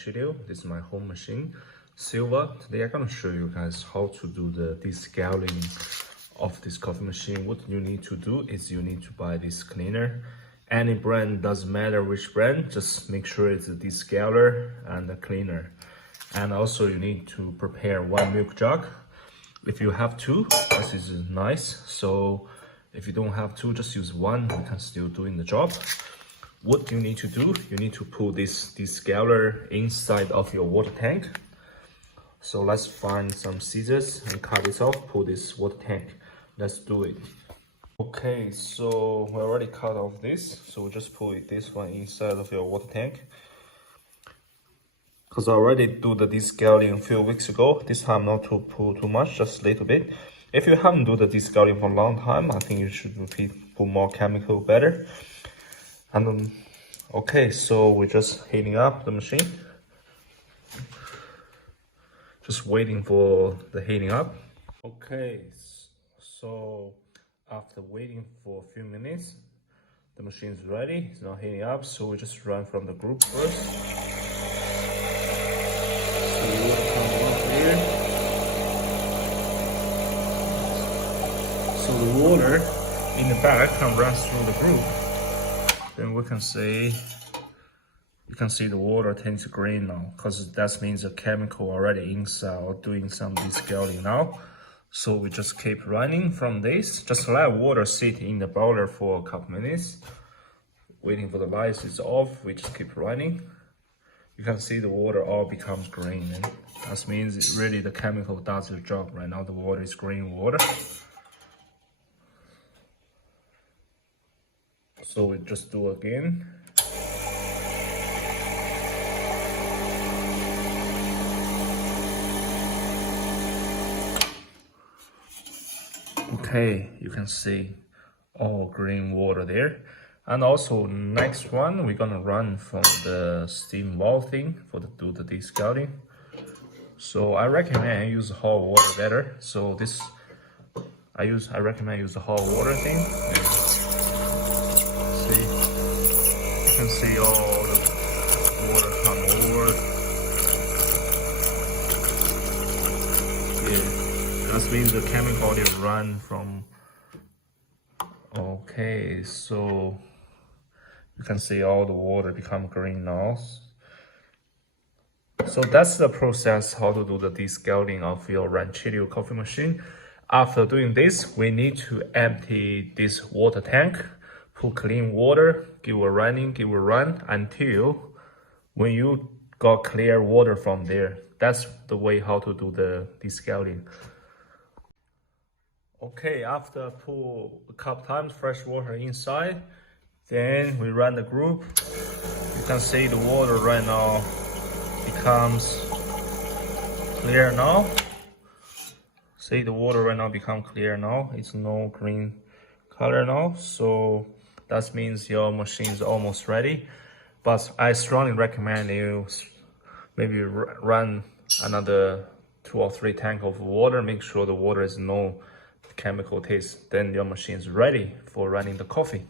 Rancilio. This is my home machine, Silvia. Today I'm gonna show you guys how to do the descaling of this coffee machine. What you need to do is you need to buy this cleaner. Any brand, doesn't matter which brand, just make sure it's a descaler and a cleaner. And also you need to prepare one milk jug. If you have two, this is nice. So if you don't have two, just use one, you can still do the job. What you need to do, you need to put this descaler inside of your water tank. So let's find some scissors and cut this off, put this water tank. Let's do it. Okay, so we already cut off this. So we just put this one inside of your water tank. Because I already do the descaling a few weeks ago. This time not to put too much, just a little bit. If you haven't do the descaling for a long time, I think you should put more chemical better. And okay, so we're just heating up the machine. Just waiting for the heating up. Okay, so after waiting for a few minutes, the machine is ready. It's now heating up, so we just run from the group first. So the water comes up here. So the water in the back can run through the group. Then we can see, you can see the water turns green now, because that means the chemical already inside or doing some descaling now. So we just keep running from this. Just let water sit in the boiler for a couple minutes. Waiting for the lights is off, we just keep running. You can see the water all becomes green. And that means it really the chemical does the job. Right now the water is green water. So we just do again. Okay, you can see all green water there. And also next one, we're gonna run from the steam valve thing do the descaling. So I recommend use hot water better. So this I recommend use the hot water thing. And see, you can see all the water come over. Yeah, that means the chemical already run from. Okay, so you can see all the water become green now. So that's the process how to do the descaling of your Rancilio coffee machine. After doing this, we need to empty this water tank, put clean water, give a run until when you got clear water from there. That's the way how to do the descaling. Okay, after put a couple times fresh water inside, then we run the group. You can see the water right now becomes clear now. See the water right now become clear now. It's no green color now. So that means your machine is almost ready. But I strongly recommend you maybe run another 2 or 3 tanks of water. Make sure the water is no chemical taste. Then your machine is ready for running the coffee.